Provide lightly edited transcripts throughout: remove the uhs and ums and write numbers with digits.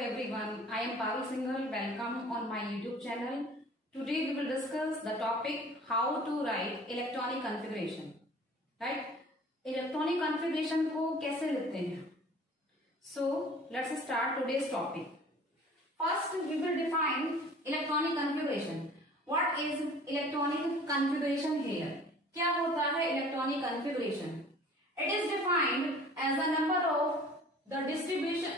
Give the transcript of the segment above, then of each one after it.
everyone, I am Parul Singhal. Welcome on my YouTube channel. Today we will discuss the topic how to write electronic configuration. Right? Electronic configuration को कैसे लिखते हैं? So let's start today's topic. First we will define electronic configuration. What is electronic configuration here? क्या होता है electronic configuration? It is defined as the number of the distribution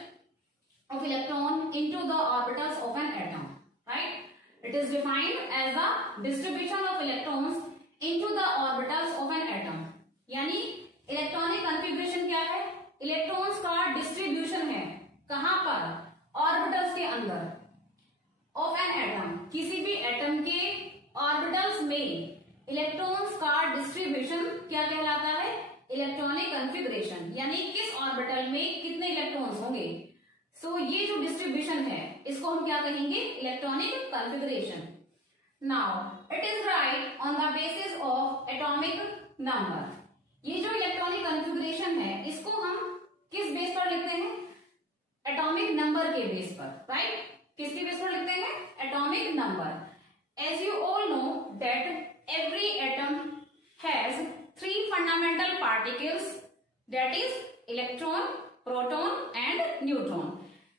of electron into the orbitals of an atom. Right? It is defined as the distribution of electrons into the orbitals of an atom. यानी electronic configuration क्या है? Electrons का distribution है. कहां पर? Orbitals के अंदर of an atom. किसी भी एटम के ऑर्बिटल्स में इलेक्ट्रॉन्स का डिस्ट्रीब्यूशन क्या कहलाता है? Electronic configuration. यानी किस ऑर्बिटल में कितने इलेक्ट्रॉन्स होंगे. सो ये जो डिस्ट्रीब्यूशन है इसको हम क्या कहेंगे? Electronic configuration. Now it is right on the basis of atomic number. ये जो इलेक्ट्रॉनिक कॉन्फ़िगरेशन है इसको हम किस बेस पर लिखते हैं? एटॉमिक नंबर के बेस पर. राइट? किसके बेस पर लिखते हैं? Atomic number. As you all know that every atom has 3 fundamental particles, that is electron, proton and neutron.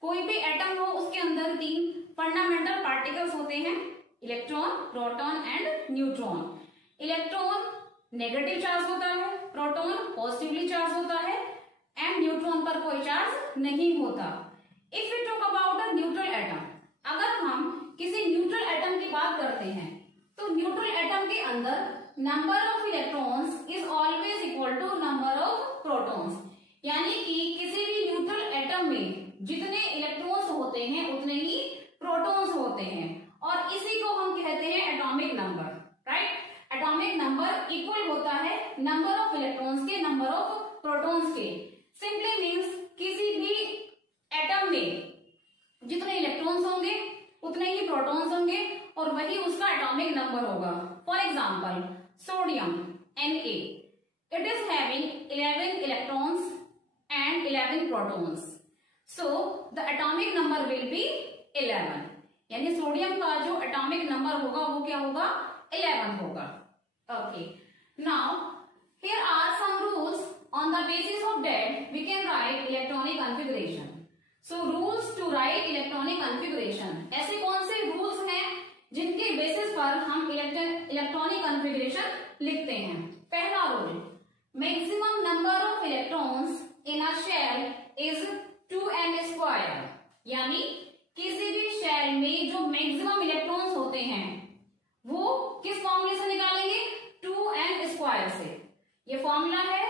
कोई भी एटम हो उसके अंदर 3 फंडामेंटल पार्टिकल्स होते हैं, electron, proton and neutron. Electron negative charge होता है, प्रोटॉन पॉजिटिवली चार्ज होता है एंड न्यूट्रॉन पर कोई चार्ज नहीं होता. If you talk about a neutral atom, अगर हम किसी न्यूट्रल एटम की बात करते हैं तो न्यूट्रल एटम के अंदर number of electrons is always equal to number of protons. यानी कि किसी भी न्यूट्रल एटम में जितने इलेक्ट्रॉन्स होते हैं उतने ही प्रोटॉन्स होते हैं और इसी को हम कहते हैं atomic number. Right? Atomic number equal होता है नंबर ऑफ इलेक्ट्रॉन्स के नंबर ऑफ प्रोटॉन्स के. सिंपली मीन्स किसी भी एटम में जितने इलेक्ट्रॉन्स होंगे उतने ही प्रोटॉन्स होंगे और वही उसका एटॉमिक नंबर होगा. For example sodium Na, it is having 11 electrons and 11 protons. So the atomic number will be 11. यानी सोडियम का जो एटॉमिक नंबर होगा वो क्या होगा? 11 होगा. Okay. Now here are some rules on the basis of that we can write electronic configuration. So rules to write electronic configuration. ऐसे कौन से rules हैं जिनके बेसिस पर हम इलेक्ट्रॉनिक कॉन्फ़िगरेशन लिखते हैं? पहला rule, maximum number of electrons in a shell is 2n². यानी किसी भी शेल में जो मैक्सिमम इलेक्ट्रॉन्स होते हैं वो किस फॉर्मूले से निकालेंगे? 2n² से. ये फॉर्मूला है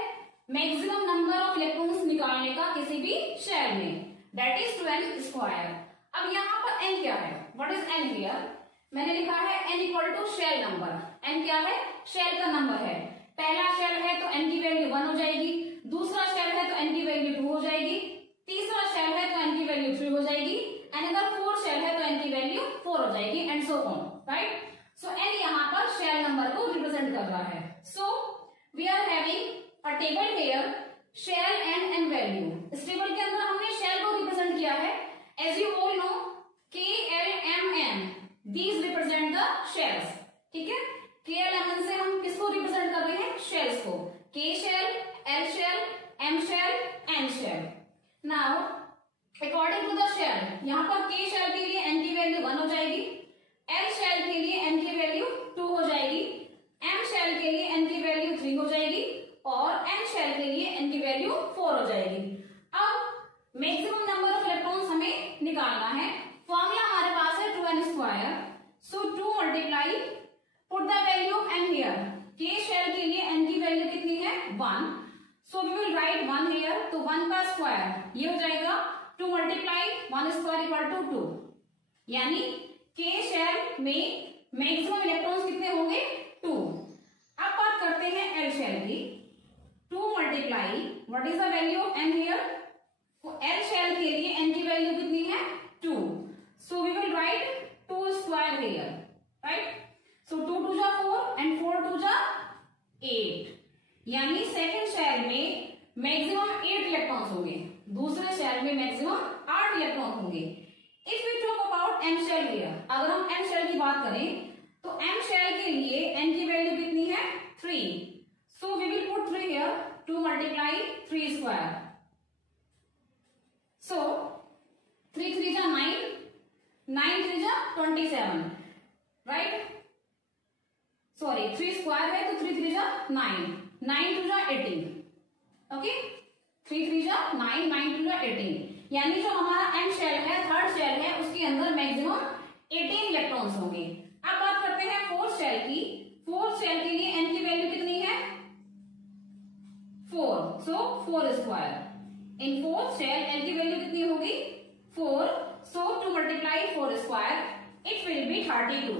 मैक्सिमम नंबर ऑफ इलेक्ट्रॉन्स निकालने का किसी भी शेल में, दैट इज 2n². अब यहाँ पर n क्या है? What is n here? मैंने लिखा है n equal to shell number. n क्या है? शेल का नंबर है. पहला शेल है तो n की वैल्यू 1 हो जाएगी, दूसरा शेल है तो n की वैल्यू 2 हो जाएगी, तीसरा शेल है तो n की वैल्यू 3 हो जाएगी एंड अगर 4 शेल है तो n की वैल्यू 4 हो जाएगी and so on. Right? So n यहाँ पर शेल नंबर को रिप्रेजेंट कर रहा है. So we are having a table here, shell and value. इस टेबल के अंदर हमने शेल को रिप्रेजेंट किया है. As you all know K, L, M, N these represent the shells. ठीक है? K, L, M, N से हम किसको रिप्रेजेंट कर रहे हैं? शेल्स को. K shell, L shell, M shell, N shell. Now according to the shell, यहाँ पर K shell के लिए N की वैल्यू 1 हो जाएगी, L shell के लिए N की वैल्यू 2 हो जाएगी, M shell के लिए N की वैल्यू 3 हो जाएगी और N shell के लिए N की वैल्यू 4 हो जाएगी. अब मैक्सिमम नंबर ऑफ इलेक्ट्रॉन्स हमें निकालना है. फॉर्मूला हमारे पास है 2n². So 2 multiply, put the value of n here. K shell के लिए n की वैल्यू कितनी है? 1. So we will write 1 here. तो 1 का स्क्वायर ये हो जाएगा 2 मल्टीप्लाई 1² इक्वल टू 2. यानी K शेल में मैक्सिमम इलेक्ट्रॉन्स कितने होंगे? 2. अब बात करते हैं L शेल की. 2 multiply what is the value of n here? L shell के लिए n की वैल्यू कितनी है? 2. So we will write 2² here, right? So 2 2 जा 4 and 4 2 जा 8. यानी सेकंड शेल में मैक्सिमम 8 इलेक्ट्रॉन्स होंगे, दूसरे शेल में मैक्सिमम 8 इलेक्ट्रॉन होंगे. If we talk about M shell here, अगर हम एम शेल की बात करें तो एम शेल के लिए एन की वैल्यू कितनी है 3, so we will put 3 here two multiply 3 square, so 3 3 जा 9, 9 3 जा 27, राइट, सॉरी 3 स्क्वायर है तो 3 3 जा 9, 9 2 जा 18, ओके, 3 3 जा 9, 9 2 जा 18, यानी जो हमारा एम शेल है, थर्ड शेल है, उसके अंदर मैक्सिमम 18 इलेक्ट्रॉन्स होंगे। अब बात करते हैं फोर्थ शेल की। फोर्थ शेल के लिए एन की वैल्यू कितनी है 4, so 4 square. In fourth shell n की वैल्यू कितनी होगी 4, so two multiply 4 square it will be 32,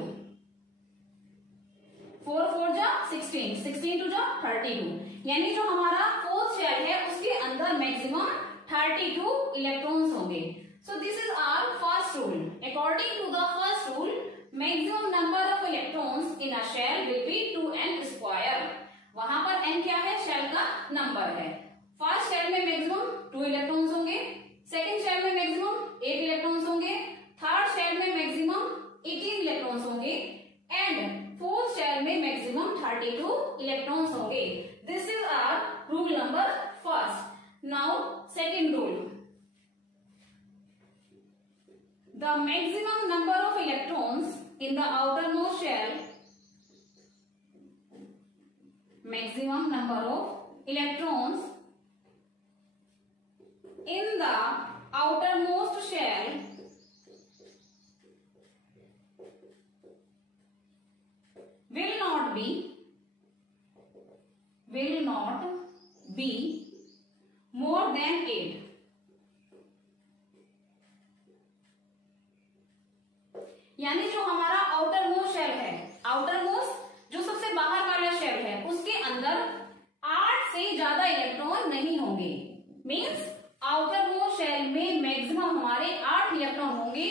4 4 जा 16, 16 2 जा 32, यानी जो हमारा फोर्थ शेल है उसके अंदर मैक्सिमम 32 इलेक्ट्रॉन्स होंगे। So this is our first rule. According to the first rule, maximum number of electrons in a shell will be 2n square. वहां पर n क्या है, शेल का नंबर है। फर्स्ट शेल में मैक्सिमम 2 इलेक्ट्रॉन्स होंगे, second shell में maximum 8 electrons होंगे, थर्ड शेल में मैक्सिमम 18 इलेक्ट्रॉन्स होंगे एंड फोर्थ शेल में मैक्सिमम 32 इलेक्ट्रॉन्स होंगे। This is our rule number first. Now second rule, the maximum number of electrons in the outermost shell, maximum number of electrons in the outermost shell will not be more than 8, यानी जो हमारा outer most shell है, outer most जो सबसे बाहर वाला shell है, उसके अंदर 8 से ज्यादा इलेक्ट्रॉन नहीं होंगे। मींस आउटर मोस्ट शेल में मैक्सिमम हमारे 8 इलेक्ट्रॉन होंगे,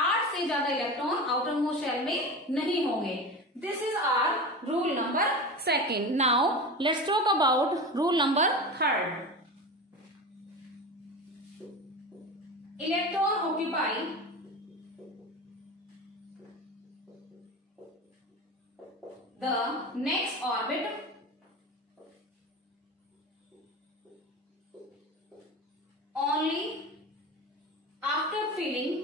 8 से ज्यादा इलेक्ट्रॉन आउटर मोस्ट शेल में नहीं होंगे। This is our rule number second. Now let's talk about rule number third. Electron occupy the next orbit only after filling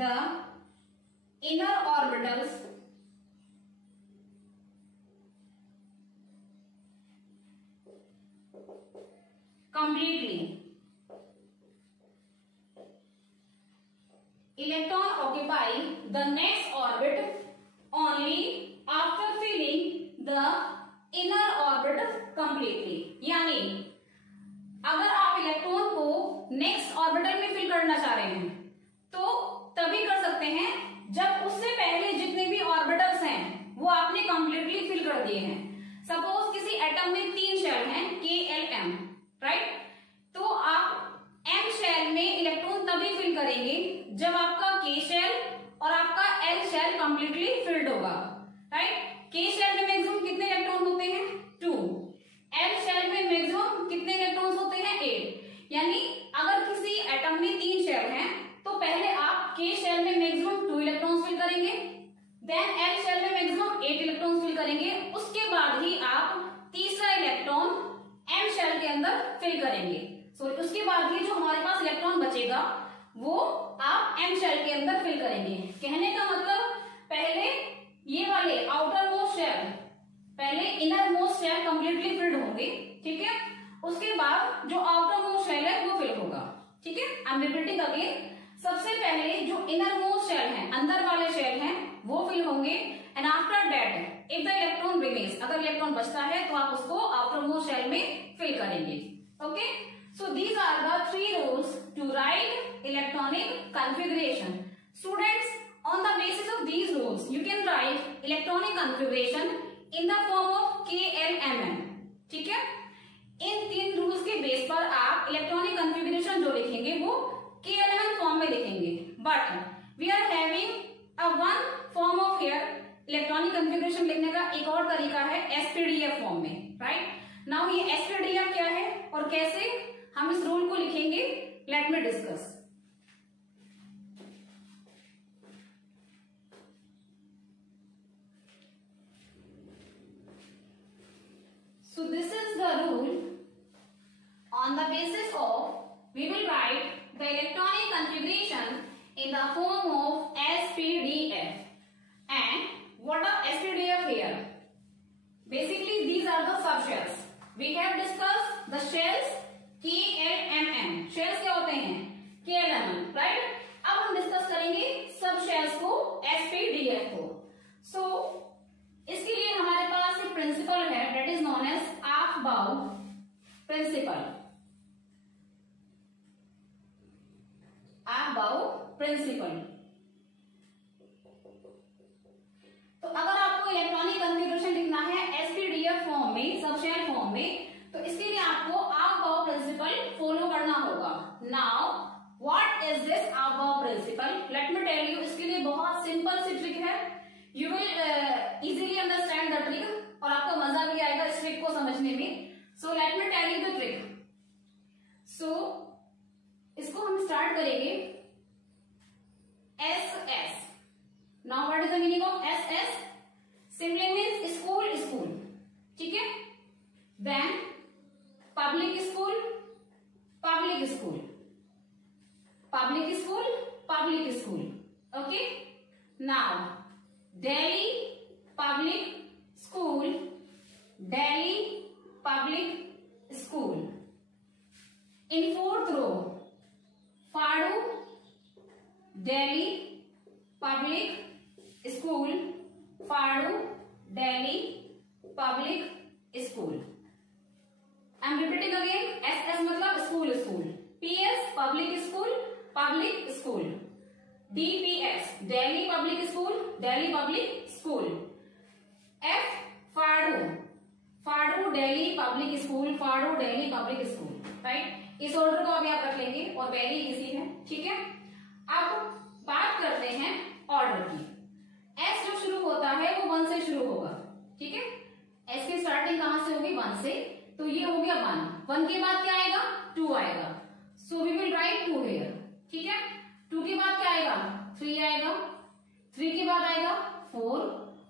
the inner orbitals completely. Electron occupy the next orbit only after filling the inner orbit completely. यानी अगर आप electron को next orbital में fill करना चाह रहे हैं तो तभी कर सकते हैं जब उससे पहले जितने भी ऑर्बिटल्स हैं वो आपने कंप्लीटली फिल कर दिए हैं। सपोज किसी एटम में 3 शेल हैं KLM, राइट, तो आप M शेल में इलेक्ट्रॉन तभी फिल करेंगे जब आपका K शेल और आपका L शेल कंप्लीटली फिल्ड होगा, राइट। K शेल में मैक्सिमम कितने इलेक्ट्रॉन होते हैं 2, L शेल में मैक्सिमम कितने इलेक्ट्रॉन्स होते हैं 8। यानी अगर किसी एटम में 3 शेल हैं तो पहले आप K शेल में मैक्सिमम 2 इलेक्ट्रॉन्स फिल करेंगे, देन L शेल में मैक्सिमम 8 इलेक्ट्रॉन्स फिल करेंगे, उसके बाद ही आप तीसरा इलेक्ट्रॉन M शेल के अंदर फिल करेंगे। उसके बाद ही जो हमारे पास इलेक्ट्रॉन बचेगा वो आप M शेल के अंदर फिल करेंगे। कहने का मतलब पहले ये वाले आउटर मोस्ट शेल, पहले innermost shell completely filled होंगे, ठीक है, उसके बाद जो आउटर मोस्ट शेल है वो फिल होगा, ठीक है। आई एम रिपीटिंग अगेन, सबसे पहले जो इनर मोस्ट शेल है, अंदर वाले शेल हैं, वो फिल होंगे and after that if the electron remains, अगर इलेक्ट्रॉन बचता है तो आप उसको आउटर मोस्ट शेल में फिल करेंगे। Okay, so these are the 3 rules to write electronic configuration. Students, on the basis of these rules you can write electronic configuration in the form of KLMN, ठीक है। इन 3 rules के base पर आप electronic configuration जो लिखेंगे वो KLMN form में लिखेंगे, but we are having a one form of here electronic configuration लिखने का एक और तरीका है SPDF फॉर्म में, राइट। नाउ ये SPDF क्या है और कैसे हम इस रूल को लिखेंगे. Let me discuss. So this is the rule. On the basis of, we will write the electronic configuration in the form of SPDF. And what are SPDF here? Basically, these are the subshells. We have discussed the shells KLMN. Shells क्या होते हैं? KLMN, right? अब हम discuss करेंगे सब shells को, SPDF को. So इसके लिए हमारे पास एक प्रिंसिपल है, that is known as Aufbau principle. Aufbau principle. तो अगर आपको इलेक्ट्रॉनिक कॉन्फ़िगरेशन लिखना है SPDF फॉर्म में, सब शेल फॉर्म में, तो इसके लिए आपको Aufbau principle फॉलो करना होगा. Now what is this Aufbau principle? Let me tell you. इसके लिए बहुत सिंपल सी ट्रिक है. You will easily understand the trick और आपको मजा भी आएगा इस ट्रिक को समझने में. So let me tell you the trick. So इसको हम स्टार्ट करेंगे SS. Now what is the meaning of SS? Simply means school, school. ठीक है. Then public school, public school, public school, public school. Okay. Now Delhi public school, Delhi public school. In fourth row, Fadu, Delhi public school, Fadu, Delhi public school. I am repeating again. SS मतलब school, school. PS public school, public school. DPS Delhi Public School, Delhi Public School. F Fadu, Fadu Delhi Public School, Fadu Delhi Public School. Right. इस order को अभी आप रख लेंगे और very easy है. ठीक है. अब बात करते हैं ऑर्डर की. S जो शुरू होता है वो 1 से शुरू होगा. ठीक है. S की स्टार्टिंग कहां से होगी? 1 से. तो ये हो गया 1. 1 के बाद क्या आएगा? 2 आएगा. So we will write 2 here. ठीक है. 2 के बाद क्या आएगा? 3 आएगा. 3 के बाद आएगा 4.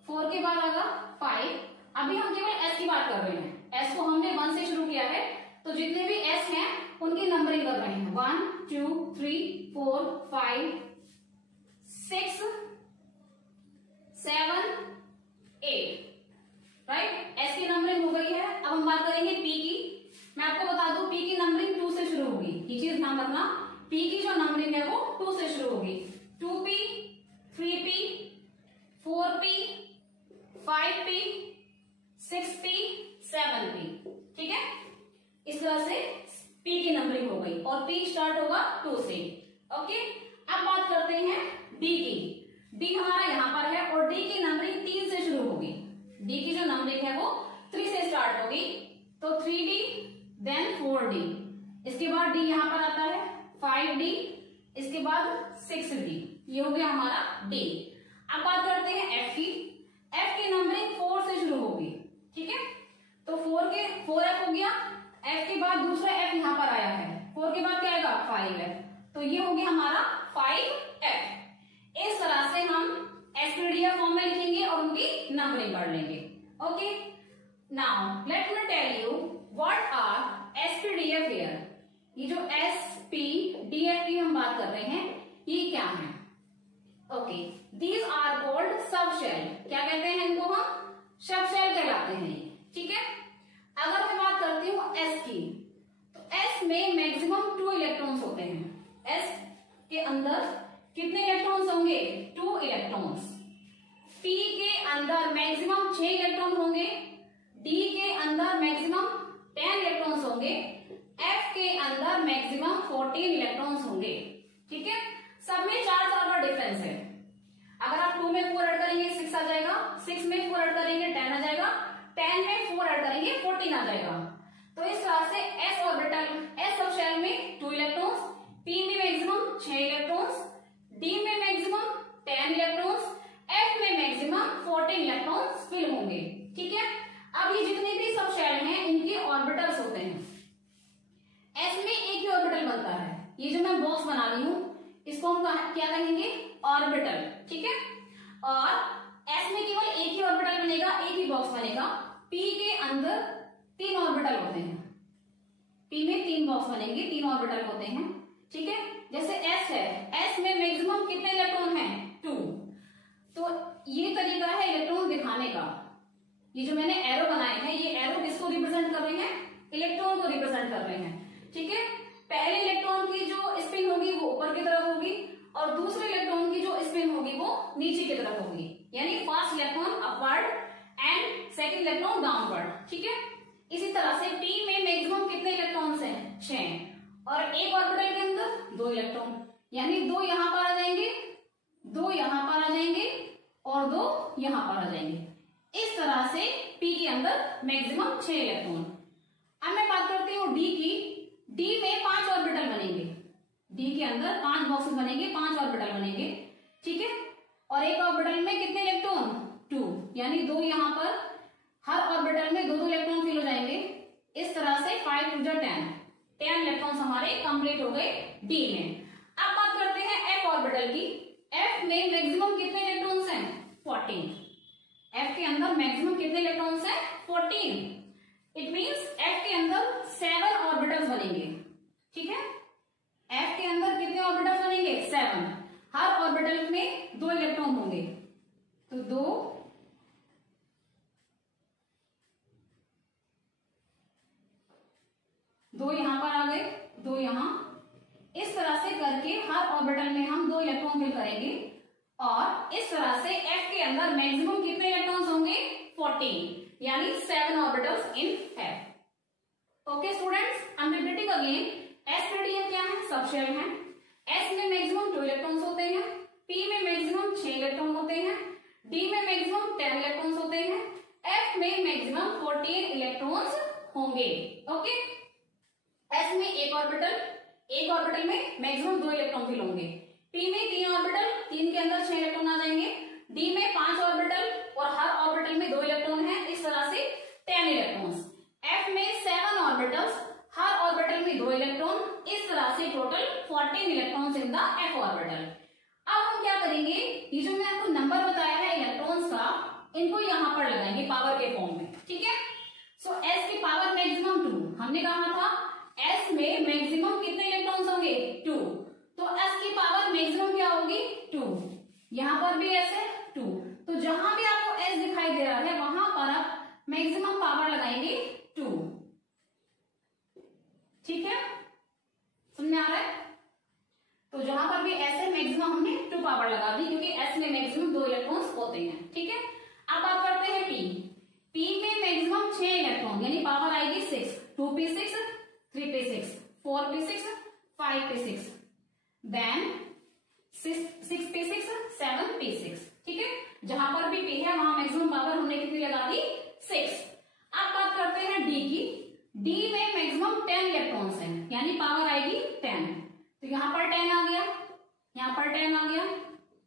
4 के बाद आएगा 5. अभी हम केवल S की बात कर रहे हैं. S को हमने 1 से शुरू किया है, तो जितने भी S हैं उनकी नंबरिंग कर रहे हैं. 1 2 3 4 5 6 7 8. राइट. S की नंबरिंग हो गई है. अब हम बात करेंगे P की. मैं आपको बता दूं P की नंबरिंग 2 से शुरू होगी. ये चीज ध्यान रखना. P की जो नंबरिंग है वो 2 से शुरू होगी. 2P, 3P, 4P, 5P, 6P, 7P. ठीक है. इस तरह से P की नंबरिंग हो गई और P स्टार्ट होगा 2 से. ओके. अब बात करते हैं D की. D हमारा यहाँ पर है और D की नंबरिंग 3 से शुरू होगी. D की जो नंबरिंग है वो 3 से स्टार्ट होगी. तो 3D, देन 4D. इसके बाद D यहाँ पर आता है 5D, इसके बाद 6D. ये हो गया हमारा D. अब बात करते हैं F की. F की नंबरिंग 4 से शुरू होगी. ठीक है. तो 4F हो गया. F के बाद दूसरा F यहाँ पर आया है. 4 के बाद क्या आएगा? 5F. तो ये हो गया हमारा 5F. इस तरह से हम SPDF फॉर्म में लिखेंगे और उनकी नंबरिंग कर लेंगे. Okay. Now let me tell you what are SPDF here. ये जो SPDF की हम बात कर रहे हैं ये क्या है? Okay. These are called sub shell. क्या कहते हैं इनको? हम सब शेल कहलाते हैं. ठीक है. अगर मैं बात करती हूँ S की, तो S में मैक्सिमम 2 इलेक्ट्रॉन्स होते हैं. S के अंदर कितने इलेक्ट्रॉन्स होंगे? 2 इलेक्ट्रॉन्स. P के अंदर मैक्सिमम 6 इलेक्ट्रॉन होंगे. D के अंदर मैक्सिमम 10 इलेक्ट्रॉन्स होंगे. F के अंदर मैक्सिमम 14 इलेक्ट्रॉन्स होंगे. ठीक है. सब में 4 का डिफरेंस है. अगर आप 2 में 4 ऐड करेंगे 6 आ जाएगा. 6 में 4 ऐड करेंगे 10 आ जाएगा. 10 में 4 ऐड करेंगे 14 आ जाएगा. तो इस तरह से S orbital, S sub shell में 2 इलेक्ट्रॉन्स, P में मैक्सिमम 6 इलेक्ट्रॉन्स, D में मैक्सिमम 10 इलेक्ट्रॉन्स, F में मैक्सिमम 14 इलेक्ट्रॉन्स फिल होंगे. ठीक है. अब ये जितने भी सब शेल हैं इनके ऑर्बिटल्स होते हैं. S में ये जो मैं बॉक्स बना रही हूं इसको हम क्या कहेंगे, ऑर्बिटल, ठीक है। और एस में केवल एक ही ऑर्बिटल बनेगा, एक ही बॉक्स बनेगा। पी के अंदर 3 ऑर्बिटल होते हैं, पी में 3 बॉक्स बनेंगे, 3 ऑर्बिटल होते हैं, ठीक है। जैसे एस है, एस में मैक्सिमम कितने इलेक्ट्रॉन हैं, 2। तो ये तरीका है इलेक्ट्रॉन दिखाने का। ये जो मैंने एरो बनाए हैं, ये एरो किसको रिप्रेजेंट कर रहे हैं, इलेक्ट्रॉन को रिप्रेजेंट कर रहे हैं, ठीक है। पहले इलेक्ट्रॉन की जो स्पिन होगी वो ऊपर की तरफ होगी और दूसरे इलेक्ट्रॉन की जो स्पिन होगी वो नीचे की तरफ होगी, यानी first electron upward and second electron downward, ठीक है। इसी तरह से पी में मैक्सिमम कितने इलेक्ट्रॉन्स हैं, 6, और एक ऑर्बिटल के अंदर 2 इलेक्ट्रॉन, यानी 2 यहां पर आ जाएंगे, 2 यहां पर आ जाएंगे और 2 यहां पर आ जाएंगे। इस तरह से पी के अंदर मैक्सिमम 6 इलेक्ट्रॉन। अब मैं बात करती हूँ डी की। डी में 5 ऑर्बिटल बनेंगे, डी के अंदर 5 बॉक्सेस बनेंगे, 5 ऑर्बिटल बनेंगे, ठीक है। और एक ऑर्बिटल में कितने इलेक्ट्रॉन, 2, यानी 2 यहां पर, हर ऑर्बिटल में 2-2 इलेक्ट्रॉन फिल हो जाएंगे। इस तरह से 5 2 10 इलेक्ट्रॉन्स हमारे कंप्लीट हो गए डी में। अब बात करते हैं एफ ऑर्बिटल की। एफ में मैक्सिमम कितने इलेक्ट्रॉन्स हैं, 14। एफ के अंदर मैक्सिमम कितने इलेक्ट्रॉन्स हैं, 14। इट मींस एफ के अंदर 7 ऑर्बिटल्स बनेंगे, ठीक है। एफ के अंदर कितने ऑर्बिटल्स बनेंगे, 7। हर ऑर्बिटल में 2 इलेक्ट्रॉन होंगे, तो 2 यहां पर आ गए, 2 यहां। इस तरह से करके हर ऑर्बिटल में हम 2 इलेक्ट्रॉन फिल करेंगे और इस तरह से एफ के अंदर मैक्सिमम कितने इलेक्ट्रॉन्स होंगे, 14, यानी 7 orbitals in F. Okay students, I am repeating again. S पे डी क्या है, सबशेल है। एस में मैक्सिमम 2 इलेक्ट्रॉन्स होते हैं, पी में मैक्सिमम 6 इलेक्ट्रॉन होते हैं, डी में मैक्सिमम 10 इलेक्ट्रॉन्स होते हैं, एफ में मैक्सिमम 14 इलेक्ट्रॉन्स होंगे। ओके, एस में एक ऑर्बिटल में मैक्सिमम 2 इलेक्ट्रॉन फिल होंगे, पी में 3 ऑर्बिटल, 3 के अंदर 6 इलेक्ट्रॉन आ जाएंगे, डी में 5 ऑर्बिटल और हर ऑर्बिटल में 2 इलेक्ट्रॉन है, इस तरह से 10 इलेक्ट्रॉन्स। एफ में 7 ऑर्बिटल्स, हर ऑर्बिटल में 2 इलेक्ट्रॉन, इस तरह से total 14 electrons in the F orbital. अब हम क्या करेंगे, ये जो मैं आपको नंबर बताया है इलेक्ट्रॉन्स का, इनको यहां पर लगाएंगे पावर के फॉर्म में, ठीक है। सो एस की पावर मैक्सिमम 2, हमने कहा था एस में मैक्सिमम कितने इलेक्ट्रॉन्स होंगे, 2, तो एस की पावर मैक्सिमम क्या होगी, 2। यहां पर भी एस है 2, तो जहां भी आपको एस दिखाई दे रहा है वहां पर आप मैक्सिमम पावर लगाएंगे 2, ठीक है, समझ में आ रहा है। तो जहां पर भी एस है मैक्सिमम हमने 2 पावर लगा दी, क्योंकि एस में मैक्सिमम 2 इलेक्ट्रॉन्स होते हैं, ठीक है। अब बात करते हैं पी। पी में मैक्सिमम 6 इलेक्ट्रॉन, यानी पावर आएगी 6, 2p6, 3p6, 4p6, 5p6, then 6p6, 7p6, ठीक है। जहां पर भी p है वहां मैक्सिमम पावर हमने कितनी लगा दी, 6। अब बात करते हैं डी की। डी में मैक्सिमम 10 इलेक्ट्रॉन्स हैं, यानी पावर आएगी 10, तो यहां पर 10 आ गया, यहां पर 10 आ गया,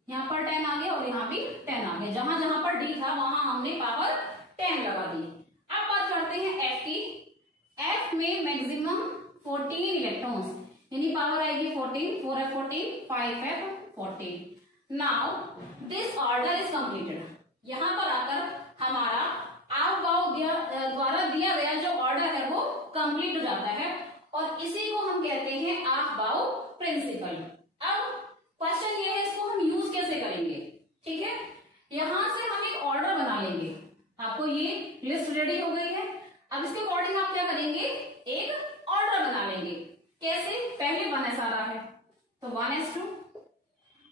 यहां पर 10 आ गया और यहां भी 10 आ गया। जहां जहां पर डी था वहां हमने पावर 10 लगा दी। अब बात करते हैं एफ की। एफ में मैक्सिमम 14 इलेक्ट्रॉन्स, यानी पावर आएगी 14, 4f14, 5f14। Now this order is completed. यहां पर आकर हमारा आवभाव द्वारा दिया गया जो ऑर्डर है वो कंप्लीट हो जाता है और इसी को हम कहते हैं आवभाव प्रिंसिपल। अब क्वेश्चन ये है, इसको हम यूज कैसे करेंगे, ठीक है। यहां से हम एक ऑर्डर बना लेंगे, आपको ये लिस्ट रेडी हो गई है। अब इसके अकॉर्डिंग आप क्या करेंगे, एक ऑर्डर बना लेंगे। कैसे, पहले 1s आ रहा है तो 1s2,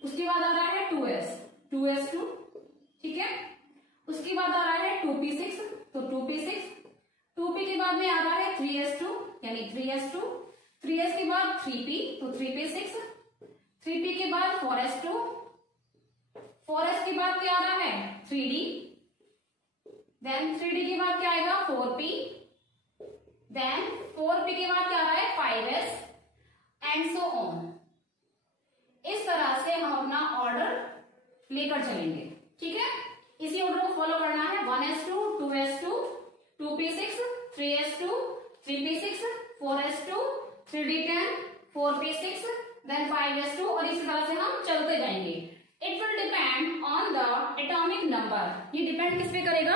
उसके बाद आ रहा है 2s2, ठीक है। उसके बाद आ रहा है 2p6, तो 2p6, 2p के बाद में आ रहा है 3s2, यानी 3s2, 3s के बाद 3p, तो 3p6, 3p के बाद 4s2, 4s के बाद क्या आ रहा है 3d, देन 3d के बाद क्या आएगा 4p, देन 4p के बाद क्या आ रहा है 5s एंड सो ऑन। इस तरह से हम अपना ऑर्डर लेकर चलेंगे, ठीक है। इसी ऑर्डर को फॉलो करना है, 1s2, 2s2, 2p6, 3s2, 3p6, 4s2, 3d10, 4 4p6, then 5s2 और इसी तरह से हम चलते जाएंगे। It will depend on the atomic number. ये डिपेंड किस पे करेगा?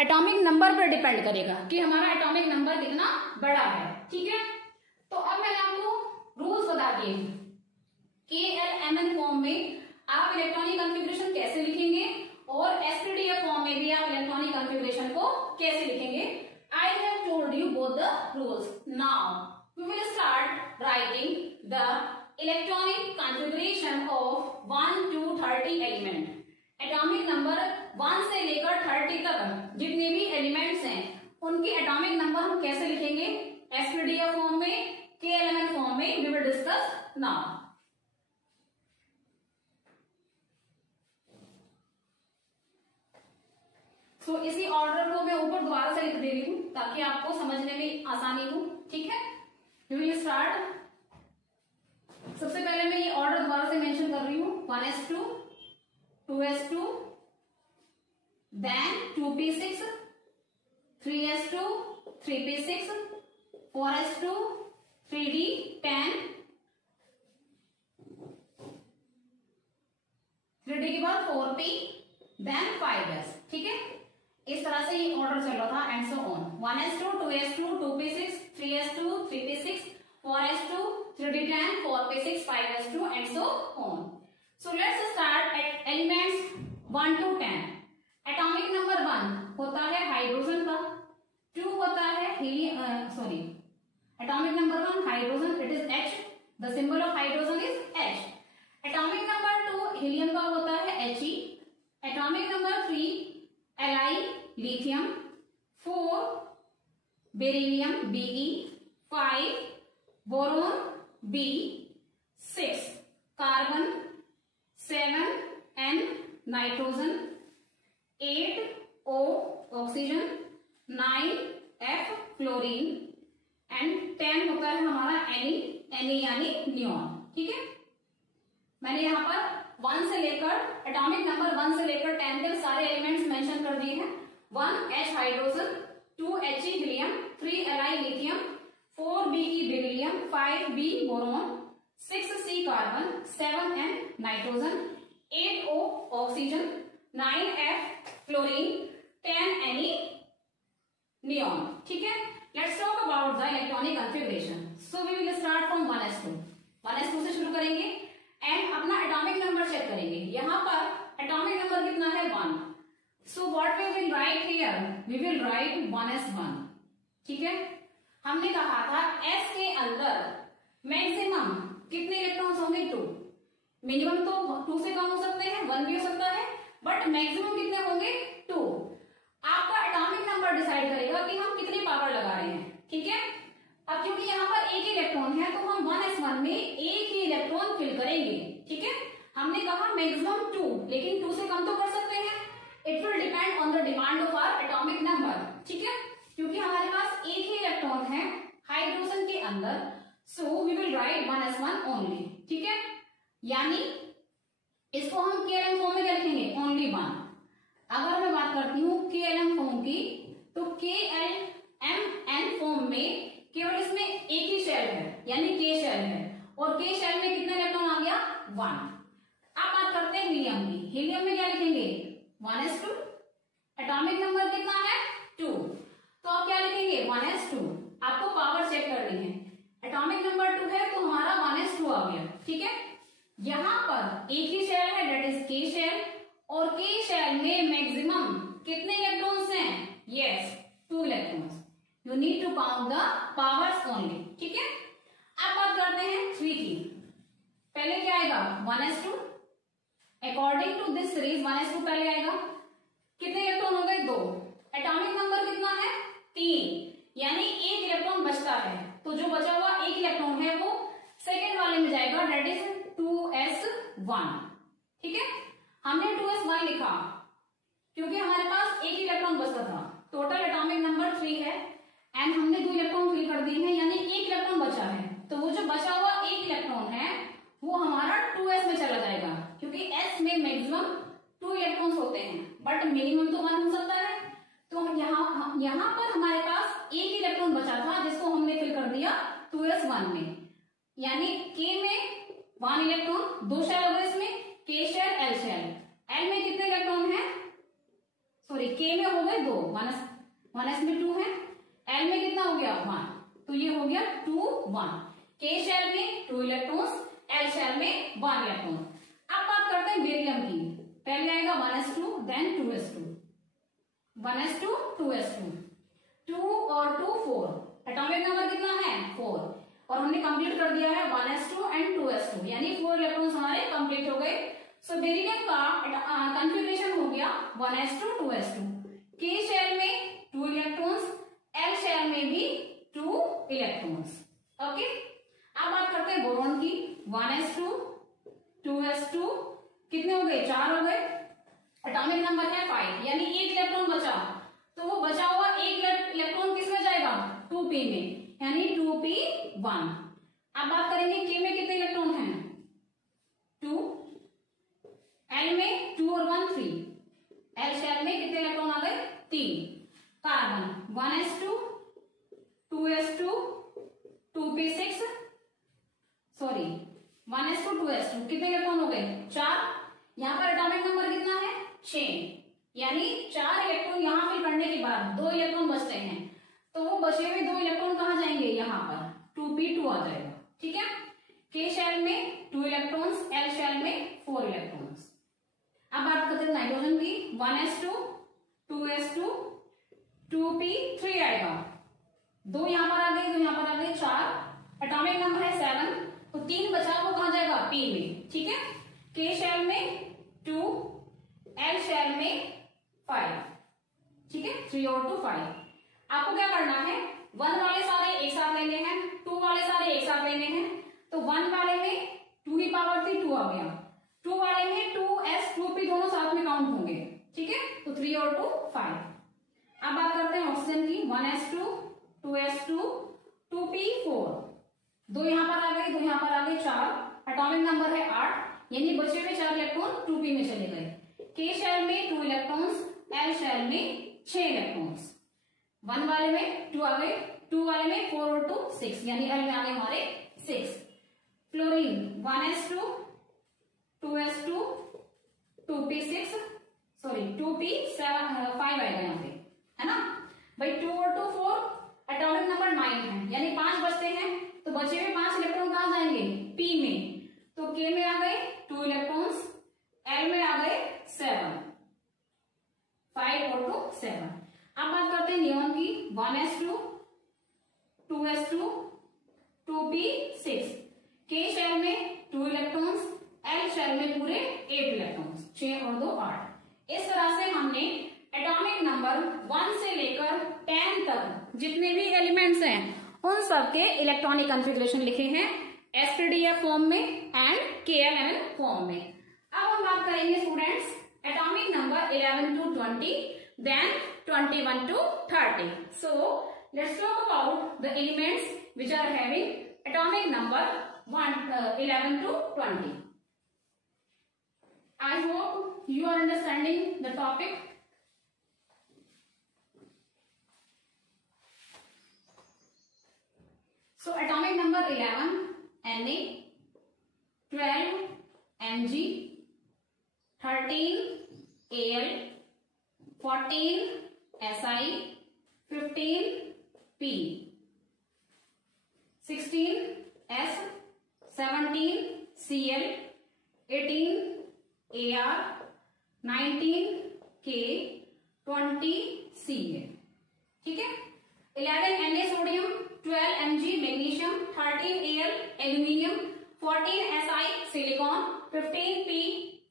एटॉमिक नंबर पर डिपेंड करेगा कि हमारा एटॉमिक नंबर कितना बड़ा है। ठीक है, तो अब मैंने आपको रूल्स बता दिए हैं। KLMN फॉर्म में आप इलेक्ट्रॉनिक कॉन्फ़िगरेशन कैसे लिखेंगे और SPDF फॉर्म में भी आप इलेक्ट्रॉनिक कॉन्फ़िगरेशन को कैसे लिखेंगे। I have told you both the rules. Now we will start writing the electronic configuration of 1 to 30 element. Atomic number 1 से लेकर 30 तक जितने भी एलिमेंट्स हैं उनके एटॉमिक नंबर हम कैसे लिखेंगे, SPDF फॉर्म में, KLMN फॉर्म में, we will discuss now. तो इसी ऑर्डर को मैं ऊपर दोबारा से लिख दे रही हूं ताकि आपको समझने में आसानी हो। ठीक है, वी विल स्टार्ट। सबसे पहले मैं ये ऑर्डर दोबारा से मेंशन कर रही हूं। 1s2, 2s2, then 2p6, 3s2, 3p6, 4s2, 3d10, 3d के बाद 4p, देन 5s। ठीक है, इस तरह से ये ऑर्डर चल रहा था and so on. 1s2, 2s2, 2p6, 3s2, 3p6, 4s2, 3d10, 4p6, 5s2 and so on. So let's start at elements 1 to 10। Atomic number 1 होता है हाइड्रोजन का, 2 होता है atomic number 1 hydrogen, it is H, the symbol of hydrogen is H। Atomic number 2 helium का होता है He। Atomic number 3 Li, lithium, 4 beryllium Be, 5 boron B, 6 carbon, 7 N nitrogen, 8 O oxygen, 9 F fluorine and 10 होता है हमारा Ne यानी neon. ठीक है, मैंने यहाँ पर 1 से लेकर एटॉमिक नंबर 1 से लेकर 10 तक सारे एलिमेंट्स मेंशन कर दिए हैं। 1 H hydrogen, 2 He helium, 3 Li lithium, 4 Be beryllium, 5 B boron, 6 C carbon, 7 N nitrogen, 8 O oxygen, 9 F fluorine, 10 Ne neon. ठीक है, let's talk about the electronic configuration. So we will start from 1s2 से शुरू करेंगे and अपना atomic number check करेंगे। यहाँ पर atomic number कितना है 1। So what we will write here, we will write 1s1। ठीक है, हमने कहा था S के अंदर मैक्सिमम कितने इलेक्ट्रॉन्स होंगे 2। मिनिमम तो 2 से कम हो सकते हैं, 1 भी हो सकता है, बट मैक्सिमम कितने होंगे 2। आपका एटॉमिक नंबर डिसाइड करेगा कि हम कितनी पावर लगा रहे हैं। ठीक है, अब क्योंकि यहाँ पर एक इलेक्ट्रॉन है तो हम 1s1 में एक ही इलेक्ट्रॉन फिल करेंगे। ठीक है, हमने कहा मैक्सिमम 2, लेकिन 2 से कम तो कर सकते हैं। It will depend on the demand of our atomic number. ठीक है, क्योंकि हमारे पास एक ही इलेक्ट्रॉन है हाइड्रोजन के अंदर, so we will write 1s1 only. ठीक है, यानी इसको हम KLM फॉर्म में क्या लिखेंगे, ओनली 1। अगर मैं बात करती हूँ KLM फॉर्म की, तो KLMN फॉर्म में केवल इसमें एक ही शेल है यानी K शेल है, और K शेल में कितने इलेक्ट्रॉन आ गया 1। अब बात करते हैं हीलियम की। हीलियम में क्या लिखेंगे 1s2, एटॉमिक नंबर कितना है 2, तो आप क्या लिखेंगे 1s2। आपको पावर चेक करनी है, एटॉमिक नंबर 2 है तो हमारा 1s2 आ गया। ठीक है, यहाँ पर एक ही शेल है दैट इज K शेल, और K शेल में मैक्सिमम कितने इलेक्ट्रॉन्स हैं, yes 2 electrons. You need to count the powers only. ठीक है, अब बात करते हैं 3 की। पहले क्या आएगा 1s2, according to this series 1s2 पहले आएगा। कितने इलेक्ट्रॉन हो गए 2, एटॉमिक नंबर कितना है 3, यानी एक इलेक्ट्रॉन बचता है, तो जो बचा हुआ एक इलेक्ट्रॉन है वो सेकेंड वाले में जाएगा दैट इज 2s1। ठीक है, हमने 2s1 लिखा क्योंकि हमारे पास एक इलेक्ट्रॉन बचता था। टोटल एटॉमिक नंबर 3 है एंड हमने 2 इलेक्ट्रॉन फिल कर दिए हैं, यानी एक इलेक्ट्रॉन बचा है, तो वो जो बचा हुआ एक इलेक्ट्रॉन है वो हमारा 2s में चला जाएगा, क्योंकि s में मैक्सिमम 2 इलेक्ट्रॉन्स होते हैं बट मिनिमम तो 1 हो सकता है। तो यहाँ पर हमारे पास एक इलेक्ट्रॉन बचा था जिसको हमने फिल कर दिया 2s1 में, यानी के में 1 इलेक्ट्रॉन, 2 शेल हो गए इसमें, के शेल एल शेल। एल में कितने इलेक्ट्रॉन है, सॉरी के में हो गए 2, 1s में 2 है, एल में कितना हो गया 1, तो ये हो गया 2 1। के शेल में 2 इलेक्ट्रॉन्स, एल शेल में 1 इलेक्ट्रॉन। अब बात करते हैं बेरियम की। पहले आएगा 1s2 then 2s2, 1s2 2s2, 2 और 2 4, एटॉमिक नंबर कितना है 4, और हमने कंप्लीट कर दिया है 1s2 एंड 2s2, यानी 4 इलेक्ट्रॉन्स हमारे कंप्लीट हो गए। सो बेरिलियम का कॉन्फ़िगरेशन हो गया 1s2 2s2। के शेल में 2 इलेक्ट्रॉन्स, एल शेल में भी 2 इलेक्ट्रॉन्स। ओके, अब बात करते हैं बोरॉन की। 1s2 2s2 कितने हो गए, 4 हो गए, एटॉमिक नंबर है 5, यानी 1 इलेक्ट्रॉन बचा, तो वो बचा हुआ 1 इलेक्ट्रॉन किस में जाएगा 2p में, यानी 2p1। अब बात करेंगे के में कितने इलेक्ट्रॉन हैं 2, एल में 2 और 1 3, एल शेल में कितने इलेक्ट्रॉन आ गए 3। Carbon 1s2 2s2 2p6, sorry 1s2 2s2 कितने इलेक्ट्रॉन हो गए 4। यहाँ पर एटॉमिक नंबर कितना है 6, यानी 4 इलेक्ट्रॉन यहाँ फिल करने के बाद 2 इलेक्ट्रॉन बचते हैं, तो वो बचे हुए 2 इलेक्ट्रॉन कहाँ जाएंगे, यहाँ पर 2p2 आ जाएगा। ठीक है, के शेल में 2 इलेक्ट्रॉन्स, एल शेल में 4 इलेक्ट्रॉन्स। अब बात करते हैं नाइट्रोजन की। 1s2 2s2 2p3 आएगा, 2 यहाँ पर आ गए, 2 यहाँ पर आ गए, 4, एटॉमिक नंबर है 7, तो 3 बचा, वो कहाँ जाएगा p में। ठीक है, के शेल में 2, एल शेल में 5, ठीक है 3 और 2 5। आपको क्या करना है, 1 वाले सारे एक साथ लेने हैं, 2 वाले सारे एक साथ लेने हैं, तो 1 वाले में 2 की पावर 3 2 आ गया, 2 वाले में 2s 2p दोनों साथ में काउंट होंगे। ठीक है, तो 3 और 2 5। अब बात करते हैं ऑक्सीजन की। 1s2 2s2 2p4, 2 यहाँ पर आ गए, 2 यहाँ पर आ गए, 4, एटॉमिक नंबर है 8, यानी बचे हुए 4 इलेक्ट्रॉन 2p में चले गए। के शेल में 2 इलेक्ट्रॉन्स, एल शेल में 6 इलेक्ट्रॉन्स, 1 वाले में 2 आ गए, 2 वाले में 4 और 2 6, यानी एल में आ गए हमारे 6। Fluorine 1s2 2s2 2p6, sorry 2p5 आएगा यहाँ पे, है ना भाई। 2 और 2 4, एटॉमिक नंबर 9 है, यानी 5 बचते हैं, तो बचे हुए 5 इलेक्ट्रॉन कहाँ जाएंगे p में, तो के में आ गए 2 इलेक्ट्रॉन्स, एल में आ गए 7, 5 और 2 7। अब बात करते हैं नियॉन की। 1s2 2s2 2p6, के शेल में 2 इलेक्ट्रॉन्स, एल शेल में पूरे 8 इलेक्ट्रॉन्स, 6 और 2 8। इस तरह से हमने एटॉमिक नंबर 1 से लेकर 10 तक जितने भी एलिमेंट्स हैं उन सब के इलेक्ट्रॉनिक कॉन्फ़िगरेशन लिखे हैं एसपीडीएफ फॉर्म में एंड केएलएमएन फॉर्म में। अब हम बात करेंगे students atomic number 11 to 20, then 21 to 30. So let's talk about the elements which are having atomic number 11 to 20. I hope you are understanding the topic. So atomic number 11 Na, 12 Mg, 13 Al, 14 Si, 15 P, 16 S, 17 Cl, 18 Ar, 19 K, 20 Ca. ठीक है, 11 Na sodium, 12 Mg magnesium, 13 Al aluminium, 14 Si silicon, 15 P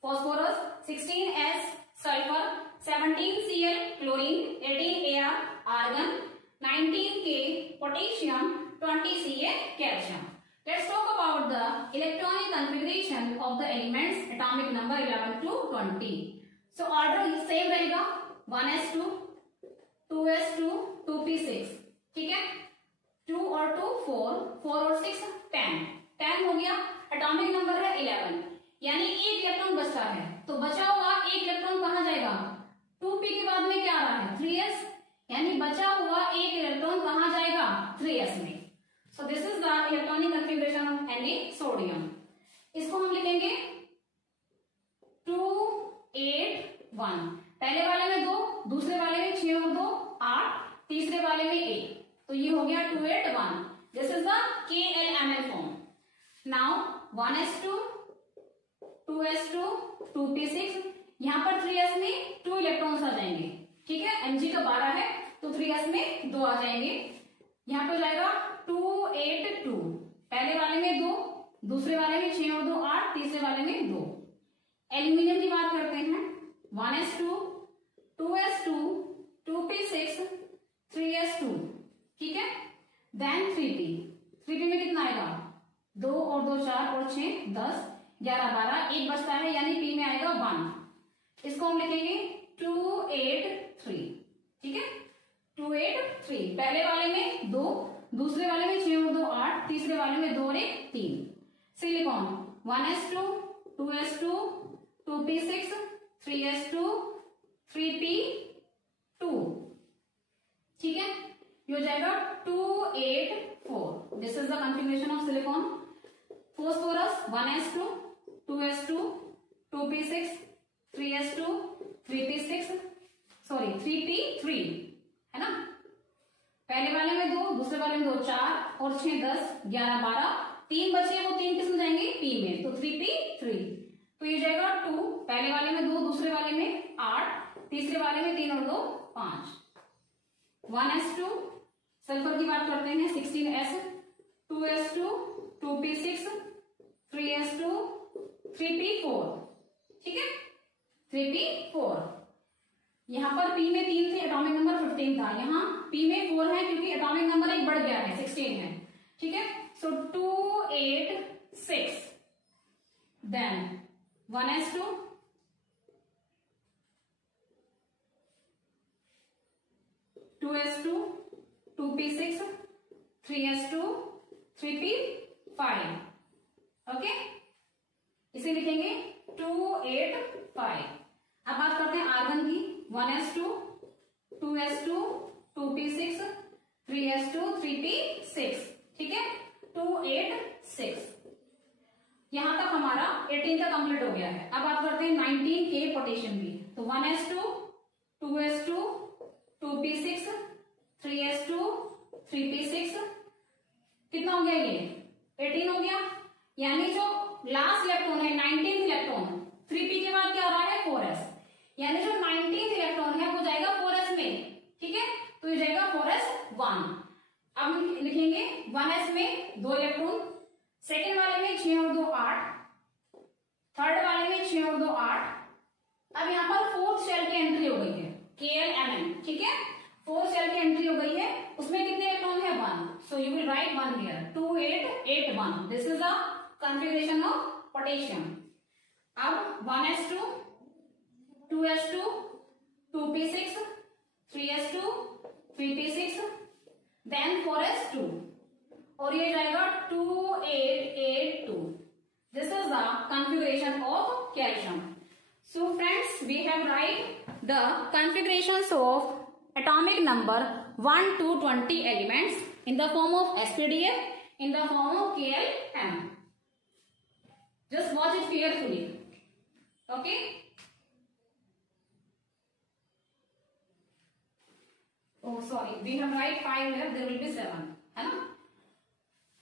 phosphorus, 16 S sulphur, 17 Cl chlorine, 18 Ar argon, 19 K potassium, 20 Ca calcium. Let's talk about the electronic configuration of the elements atomic number 11 to 20. So order same रहेगा 1s2 2s2 2p6. ठीक है, 2 और 2 4, 4 और 6 10, 10 हो गया. Atomic number है 11, यानी एक इलेक्ट्रॉन बचता है, तो बचा हुआ एक इलेक्ट्रॉन कहाँ जाएगा 2p के बाद में क्या आ रहा है 3s, यानी बचा हुआ एक इलेक्ट्रॉन कहाँ जाएगा 3s में. So this is the electronic configuration of Na sodium. इसको हम लिखेंगे 281। पहले वाले में 2, दूसरे वाले में 6 और 2 8, तीसरे वाले में 1, तो ये हो गया 281। This is the KLMN form. Now 1s2 2s2 2p6, यहाँ पर 3s में 2 इलेक्ट्रॉन्स आ जाएंगे, ठीक है। Mg का 12 है तो 3s में 2 आ जाएंगे। यहाँ पर जाएगा 282, पहले वाले में 2, दूसरे वाले में 6 और 2 8, तीसरे वाले में 2। एल्यूमिनियम की बात करते हैं, 1s2 2s2 2p6 3s2, ठीक है। देन 3p में कितना आएगा, 2 और 2 4 और 6 10 11 12, एक बचता है यानी p में आएगा 1। इसको हम लिखेंगे 283, ठीक है। 283, पहले वाले में 2, दूसरे वाले में 6 और 2 8, तीसरे वाले में 2 और 1 3। Silicon 1s2 2s2 2p6 3s2 3p2, ठीक है। ये हो जाएगा 284। This is the configuration of silicon. Phosphorus 1s2 2s2 2p6 3s2 3p6 sorry 3p3, है ना। पहले वाले में 2, दूसरे वाले में 2 4 और 6 10 11 12, 3 बचे, वो 3 किस में जाएंगे, p में, तो 3p3। तो ये जाएगा 2, पहले वाले में 2, दूसरे वाले में 8, तीसरे वाले में 3 और 2 5। 1s2, सल्फर की बात करते हैं, 16s 2s2 2p6 3s2 3p4, ठीक है। 3p4, यहाँ पर p में 3 थे, एटॉमिक नंबर 15 था, यहाँ p में 4 है क्योंकि एटॉमिक नंबर एक बढ़ गया है, 16 है, ठीक है। So 286, then 1s2 2s2 2p6 3s2 3p5, okay. इसे लिखेंगे 285। अब बात करते हैं आर्गन की, 1s2 2s2 2p6 3s2 3p6, ठीक है। 286, यहां तक हमारा 18 का कंप्लीट हो गया है। अब बात करते हैं 19 के पोटेशियम की, तो 1s2 2s2 2p6 3s2 3p6, कितना हो गया, ये 18 हो गया। यानी जो लास्ट इलेक्ट्रॉन है 19th इलेक्ट्रॉन, 3p के बाद क्या हो रहा है 4s, यानी जो 19th इलेक्ट्रॉन है वो जाएगा 4s में, ठीक है। तो ये जाएगा 4s1। अब लिखेंगे 1s में 2 इलेक्ट्रॉन, सेकेंड वाले में 6 और 2 8, थर्ड वाले में 6 और 2 8। अब यहाँ पर फोर्थ शेल की एंट्री हो गई है, KLMN, ठीक है। फोर्थ शेल की एंट्री हो गई है, उसमें कितने इलेक्ट्रॉन है 1, so you will write 1 here, 2881। This is the configuration of potassium. अब 1s2 2s2 2p6 3s2 3p6, then 4s2, और ये जाएगा 2882। This is the configuration of calcium. So friends, we have write the configurations of atomic number 1 to 20 elements in the form of SPDF, in the form of KLM. Just watch it carefully. Okay? Oh sorry, we have write 5 here, there will be 7, है ना।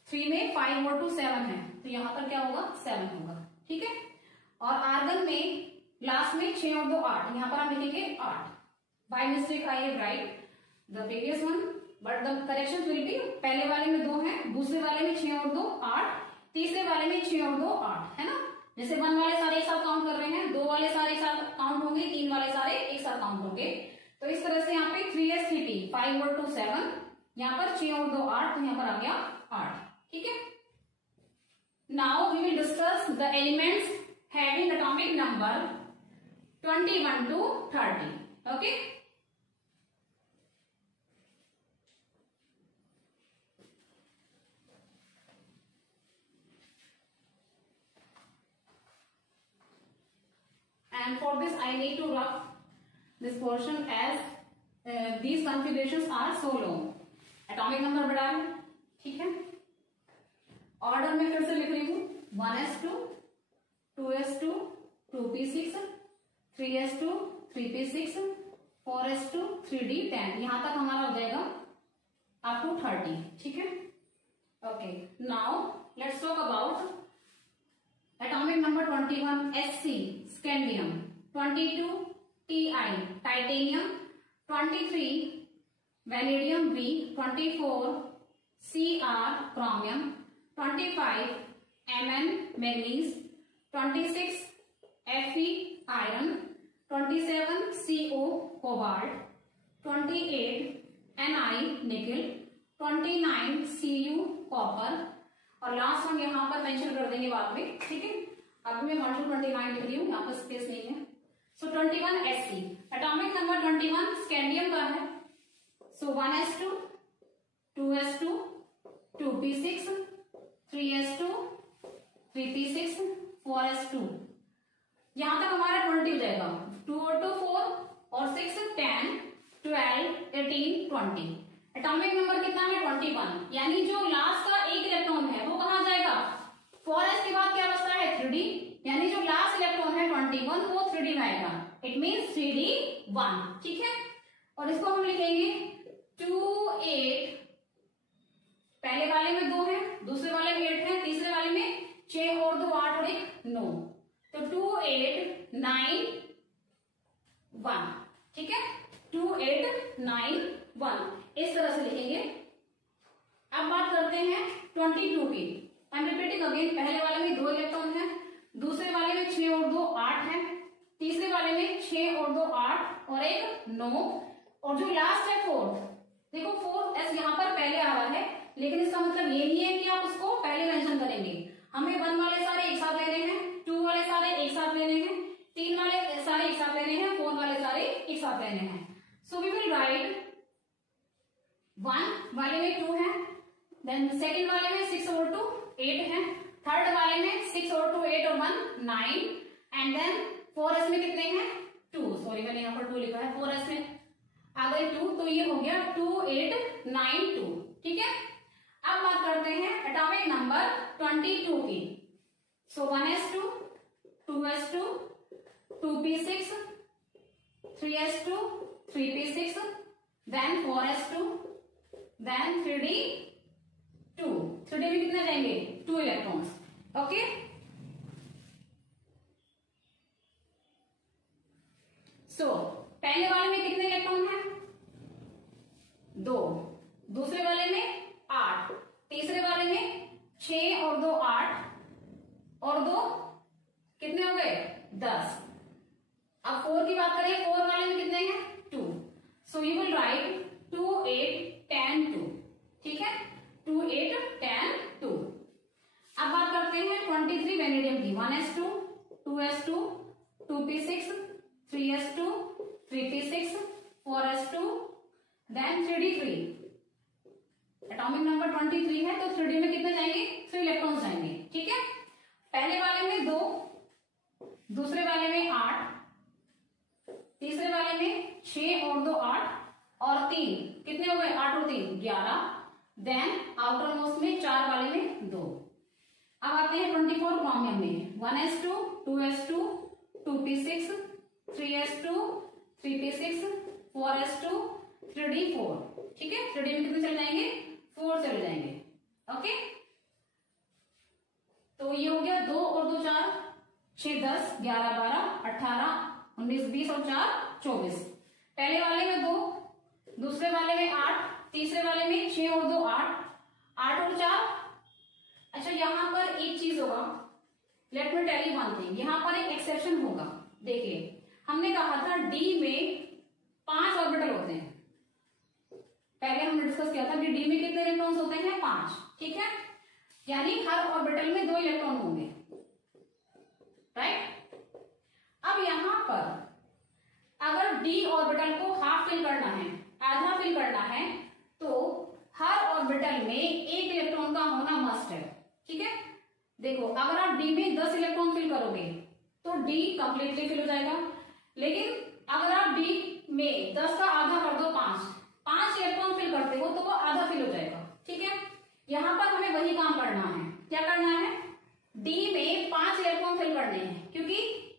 3 में 5 और 2 7 है, तो यहाँ पर क्या होगा 7 होगा, ठीक है। और आर्गन में लास्ट में 6 और 2 8, यहाँ पर हम लिखेंगे 8। By mistake I have right the previous one, but the correction will be, पहले वाले में 2 है, दूसरे वाले में 6 और 2 8, तीसरे वाले में 6 और 2 8, है ना। जैसे 1 वाले सारे एक साथ काउंट कर रहे हैं, 2 वाले सारे एक साथ काउंट होंगे, 3 वाले सारे एक साथ काउंट होंगे। तो इस तरह से यहाँ पे 3s 3p 5 और 2 7, यहाँ पर 6 और 2 8, तो यहाँ पर आ गया 8, ठीक है। Now we will discuss the elements having atomic number 21 to 30, okay? And for this I need to rough this portion as these configurations are so long. Atomic number बड़ा है, ठीक है, ऑर्डर में फिर से लिख रही हूँ 1s2 2s2 2p6 3s2 3p6 4s2 3d10, यहां तक हमारा हो जाएगा अप टू 30। ठीक है, okay. Now let's talk about atomic number 21 Sc scandium, 22 Ti titanium, 23 vanadium V, 24 Cr chromium, 25 Mn manganese, 26 Fe iron, 27 Co cobalt, 28 Ni निकल, 29 Cu copper, और last हम यहाँ पर मेंशन कर देंगे बाद में। ठीक है, अभी मैं 1 to 29 लिख रही हूँ, यहाँ पर स्पेस नहीं है। सो 21 Sc एटॉमिक नंबर 21 स्कैंडियम का है। सो 1s2 2s2 2p6 3s2 3p6 4s2, यहां तक हमारा 20 हो जाएगा। 2 और 2 4 और 6 10 12 18 20। एटॉमिक नंबर कितना है 21, यानी जो लास्ट का एक इलेक्ट्रॉन है वो कहां जाएगा 4s के बाद क्या बचता है 3d, यानी जो लास्ट इलेक्ट्रॉन है 21 वो 3d में आएगा। It means 3d1। ठीक है, और इसको हम लिखेंगे 2 8, पहले वाले में 2 है, दूसरे वाले में 8 है, तीसरे वाले में 6 और 2 8 और 1 9, तो 2 8 9 1। ठीक है, 2 8 9 1 इस तरह से लिखेंगे। अब बात करते हैं 22 की। आई एम रिपीटिंग अगेन, पहले वाले में 2 इलेक्ट्रॉन है, दूसरे वाले में 6 और 2 8 है, तीसरे वाले में 6 और 2 8 और 1 9, और जो लास्ट है 4, देखो 4s यहाँ पर पहले आ रहा है, लेकिन इसका मतलब ये नहीं है कि आप उसको पहले मेंशन करेंगे। हमें 1 वाले सारे एक साथ लेने हैं, 2 वाले सारे एक साथ लेने हैं, 3 वाले सारे एक साथ लेने हैं, 4 वाले सारे एक साथ लेने हैं। सो वी विल राइट 1 वाले में 2 है, देन सेकंड वाले में 6 और 2 8 है, थर्ड वाले में 6 और 2 8 और 1 9, एंड देन 4s में कितने हैं 2, सॉरी मैंने यहाँ पर 2 लिखा है, 4s में आ गए 2, तो ये हो गया 2 8 9 2। ठीक है, अब बात करते हैं एटॉमिक नंबर 22 की। सो 1s2 2s2 2p6 3s2 3p6 then 4s2 then 3d2। 3d में कितने जाएंगे 2 इलेक्ट्रॉन्स। ओके, सो पहले वाले में कितने इलेक्ट्रॉन हैं 2, दूसरे वाले में 8, तीसरे वाले में 6 और 2 8 और 2 कितने हो गए 10। अब 4 की बात करें, 4 वाले में कितने हैं 2, सो यू विल राइट 2 8 10 2। ठीक है, 2 8 10 2। अब बात करते हैं 23 वेनेडियम की। 1s2 2s2 2p6 3s2 3p6 4s2 then 3d3। Atomic number 23 है, तो 3d में कितने जाएंगे 3 इलेक्ट्रॉन्स जाएंगे। ठीक है, पहले वाले में 2, दूसरे वाले में 8, तीसरे वाले में 6 और 2 8 और 3 कितने हो गए 8 और 3 11, देन आउटर मोस्ट में 4 वाले में 2। अब आते हैं 24 क्रोमियम में। 1s2 2s2 2p6 3s2 3p6 4s2 3d4। ठीक है, 3d में कितने चले जाएंगे 4 चले जाएंगे। ओके, तो ये हो गया 2 और 2 4 6 10 11 12 18 19 20 और 4 24। पहले वाले में 2, दूसरे वाले में 8, तीसरे वाले में 6 और 2 8 8 और 4। अच्छा, यहां पर एक चीज होगा, let me tell you one thing, यहां पर एक एक्सेप्शन होगा। देखिए, हमने कहा था डी में 5 ऑर्बिटल होते हैं, पहले हमने डिस्कस किया था कि डी में कितने इलेक्ट्रॉन्स होते हैं 5। ठीक है, यानी हर ऑर्बिटल में 2 इलेक्ट्रॉन होंगे, राइट। अब यहां पर अगर डी ऑर्बिटल को हाफ फिल करना है, आधा फिल करना है, तो हर ऑर्बिटल में 1 इलेक्ट्रॉन का होना मस्ट है। ठीक है, देखो अगर आप डी में 10 इलेक्ट्रॉन फिल करोगे तो डी कंप्लीटली फिल हो जाएगा, लेकिन अगर आप डी में 10 का आधा कर दो 5 इलेक्ट्रॉन फिल करते हो तो वो आधा फिल हो जाएगा। ठीक है, यहां पर हमें वही काम करना है। क्या करना है, डी में 5 इलेक्ट्रॉन फिल करने हैं, क्योंकि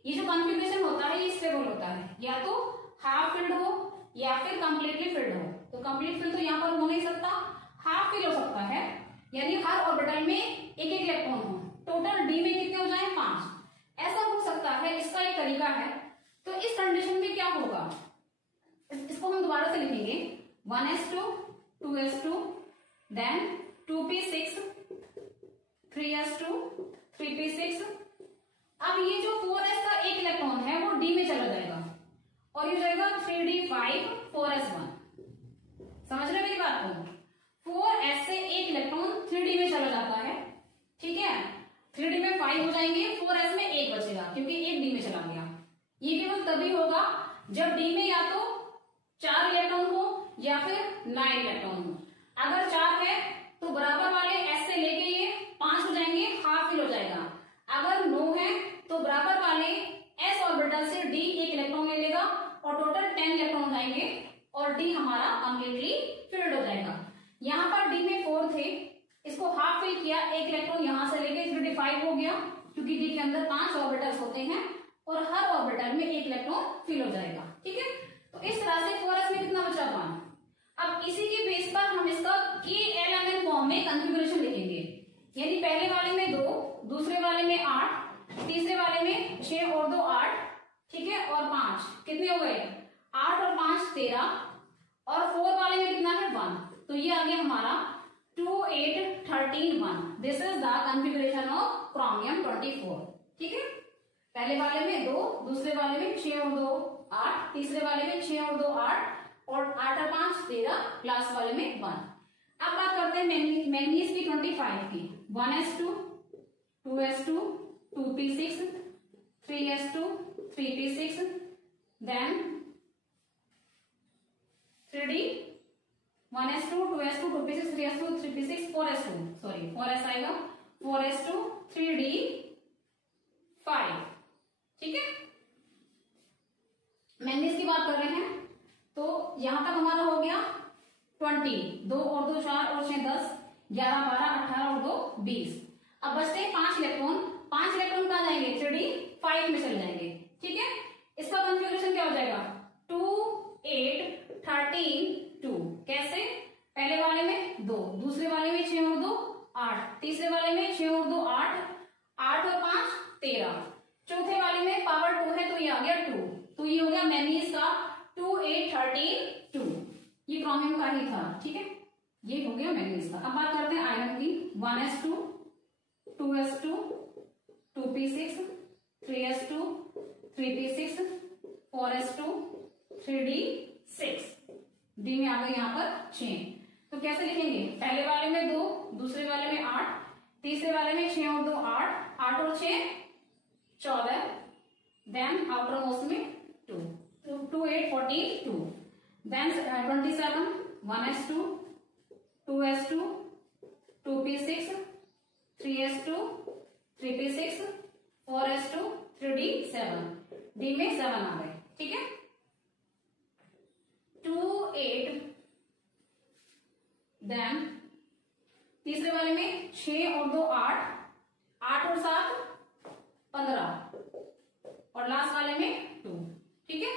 ये जो कॉन्फ़िगरेशन होता है ये स्टेबल होता है, या तो हाफ फिल्ड हो या फिर कंप्लीटली फिल्ड हो। तो कंप्लीट फिल्ड तो यहाँ पर हो नहीं सकता, हाफ फिल हो सकता है, यानी हर ऑर्बिटल में एक एक इलेक्ट्रॉन हो। टोटल डी में कितने हो जाए, 5, ऐसा हो सकता है। इसका एक तरीका है। तो इस कंडीशन में क्या होगा, इसको हम दोबारा से लिखेंगे, 1s2 2s2 then 2p6 3s2 3p6। अब ये जो 4s का एक इलेक्ट्रॉन है वो डी में चला जाएगा और ये जाएगा 3d5 4s1। समझ रहे मेरी बात को, 4s से एक इलेक्ट्रॉन 3d में चला जाता है, ठीक है। 3d में 5 हो जाएंगे, 4s में 1 बचेगा क्योंकि 1 डी में चला गया। ये केवल तभी होगा जब डी में या तो 4 इलेक्ट्रॉन हो या फिर 9 इलेक्ट्रॉन हो। अगर 4 है तो बराबर वाले s से लेके ये 5 हो जाएंगे, हाफ फिल हो जाएगा। अगर 9 है तो बराबर वाले s ऑर्बिटल से d एक इलेक्ट्रॉन ले लेगा और टोटल 10 इलेक्ट्रॉन जाएंगे और d हमारा कंप्लीटली फिल्ड हो जाएगा। यहाँ पर d में 4 थे, इसको हाफ फिल किया, एक इलेक्ट्रॉन यहाँ से लेके 3d5 हो गया, क्योंकि d के अंदर 5 ऑर्बिटल्स होते हैं और हर ऑर्बिटल में एक इलेक्ट्रॉन फिल हो जाएगा, ठीक है। तो इस तरह से 4s में कितना बचा, 1। अब इसी के बेस पर हम इसका KLMN फॉर्म में कॉन्फ़िगरेशन लिखेंगे, यानी पहले वाले में 2, दूसरे वाले में 8, तीसरे वाले में 6 और 2 8, ठीक है, और 5 कितने हो गए, 8 और 5 13, और 4 वाले में कितना है, 1। तो ये आ गया हमारा 2 8 13 1। This is the configuration of chromium 24, ठीक है। पहले वाले में 2, दूसरे वाले में 6 और 2 8, तीसरे वाले में 6 और 2 8, और 8 और 5 13, लास्ट वाले में 1। अब बात करते हैं मैंगनीज की 25 की, 1s2 2s2 2p6 3s2 3p6 then 3d 1s2 2s2 2p6 3s2 3p6 4s2, sorry 4s आएगा, 4s2 3d5, ठीक है। मैंगनीज की बात कर रहे हैं, तो यहां तक हमारा हो गया 20, 2 और 2 4 और 6 10 11 12 18 और 2 20। अब बचते हैं 5 इलेक्ट्रॉन। 5 इलेक्ट्रॉन कहां जाएंगे, 3d5 में चले जाएंगे, ठीक है। इसका कॉन्फ़िगरेशन क्या हो जाएगा, 2 8 13 2। कैसे, पहले वाले में 2, दूसरे वाले में 6 और 2 8, तीसरे वाले में 6 और 2 8, 8 और 5 13, चौथे वाले में पावर 2 है तो ये आ गया 2। तो ये हो गया मैंगनीज का 2 8 13 2, ये क्रोमियम का ही था, ठीक है। ये हो गया मैंगनीज का। अब बात करते हैं आयरन की, 1s2 2s2 2p6 3s2 3p6 4s2 3d6, D में आ गए यहाँ पर 6। तो कैसे लिखेंगे, पहले वाले में 2, दूसरे वाले में 8, तीसरे वाले में 6 और 2 8, 8 और 6 14, देन आउटर मोस्ट में 2, 2 8 14 2, then 27 1s2 2s2 2p6 3s2 3p6 4s2 3d7, D में 7 आ गए, ठीक है। 2 8, देन तीसरे वाले में 6 और 2 8, 8 और 7 15, और लास्ट वाले में 2, ठीक है।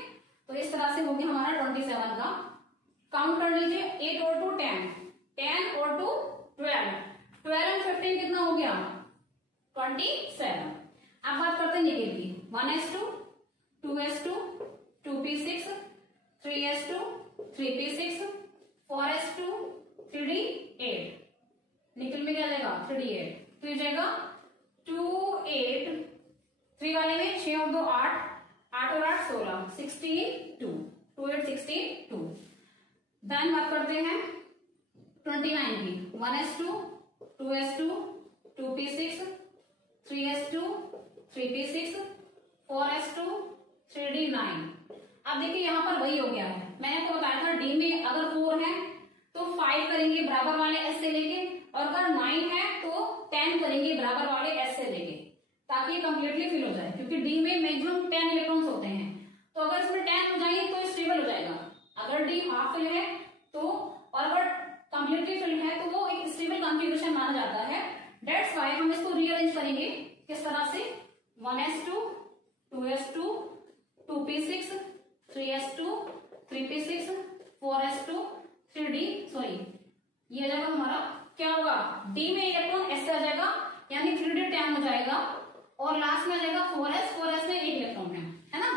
तो इस तरह से हो गया हमारा 27 का। काउंट कर लीजिए, 8 और 2 10, 10 और 2 12, 12 और 15 कितना हो गया, 27। अब बात करते हैं निकेल की, 1s2 2s2 2p6 3s2 3p6 4s2 3d8, निकल में क्या जाएगा 3d8, तो ये जाएगा 2 8, 3 वाले में 6 और 2 8, 8 और 8 16 16 2, 2 8 16 2। देन बात करते हैं 29 की, 1s2 2s2 2p6 3s2 3p6 4s2 3d9। अब देखिए यहाँ पर वही हो गया है, मैंने आपको बताया था डी में अगर 4 है तो 5 करेंगे बराबर वाले एस से लेके, और अगर 9 है तो 10 करेंगे बराबर वाले एस से लेके, ताकि ये कंप्लीटली फिल हो जाए, क्योंकि डी में मैक्सिमम 10 इलेक्ट्रॉन्स होते हैं। तो अगर इसमें 10 हो जाएंगे तो स्टेबल हो जाएगा। अगर डी हाफ फिल है तो, और अगर कंप्लीटली फिल है तो वो एक स्टेबल कॉन्फ़िगरेशन माना जाता है। That's why हम इसको रीअरेंज करेंगे किस तरह से, 1s2 2s2 2p6 3s2 3p6 4s2 3d, sorry ये आ जाएगा हमारा, क्या होगा, d में इलेक्ट्रॉन s से आ जाएगा यानी 3d 10 हो जाएगा, और लास्ट में आ जाएगा 4s में एक इलेक्ट्रॉन है ना।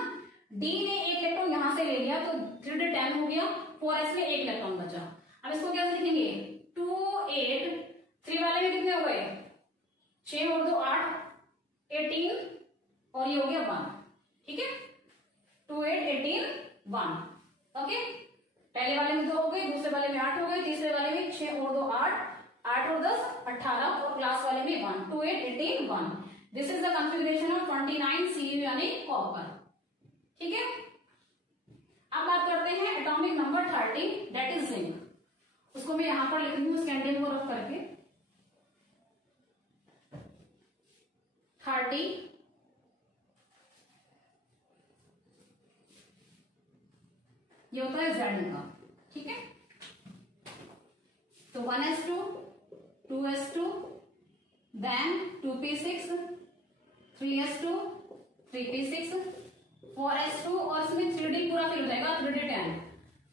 d ने एक इलेक्ट्रॉन यहां से ले लिया तो 3d 10 हो गया, 4s में एक इलेक्ट्रॉन बचा। अब इसको क्या लिखेंगे, 2 8 3 वाले में कितने हो गए, 6 और 2 8 18 और ये हो गया 1, ठीक है, 2 8 18 1, ओके। पहले वाले में 2 हो गए, दूसरे वाले में 8 हो गए, तीसरे वाले में 6 और 2 8 8 और 10 18 और लास्ट वाले में 1, 2 8 18 1। This is the configuration of 29 Cu यानी कॉपर, ठीक है। अब बात करते हैं atomic number 30 that is zinc. उसको मैं यहां पर लिख रही हूं स्कैंडियम को रख करके, 30 ये होता है Z का, ठीक है। तो 1s2 2s2 then 2p6 3s2 3p6 4s2 और इसमें 3d पूरा फिल हो जाएगा, 3d 10,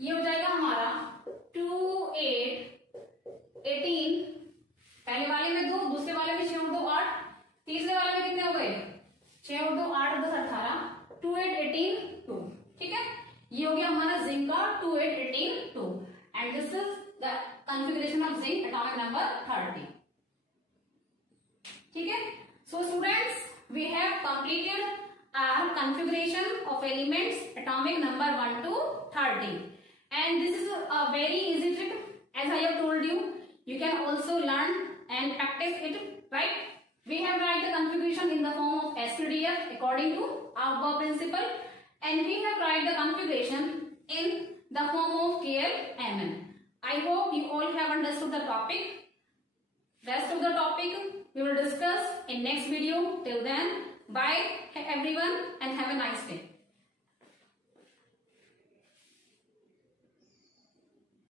ये हो जाएगा हमारा 2 8 18, पहले वाले में 2, दूसरे वाले में 6 और 2 8, तीसरे वाले में कितने हो गए, 6 और 2 8 और 10 18, 2 8 18 2, ठीक है। ये हो गया हमारा जिंक का 2 8 18 2, and this is the configuration of zinc atomic number 30, ठीक है। So students, we have completed our configuration of elements atomic number 1 to 30, and this is a very easy trick. As I have told you, you can also learn and practice it, right? We have write the configuration in the form of SPDF according to Aufbau principle, and we have write the configuration in the form of KLMN. I hope you all have understood the topic. Rest of the topic we will discuss in next video. Till then, bye everyone and have a nice day.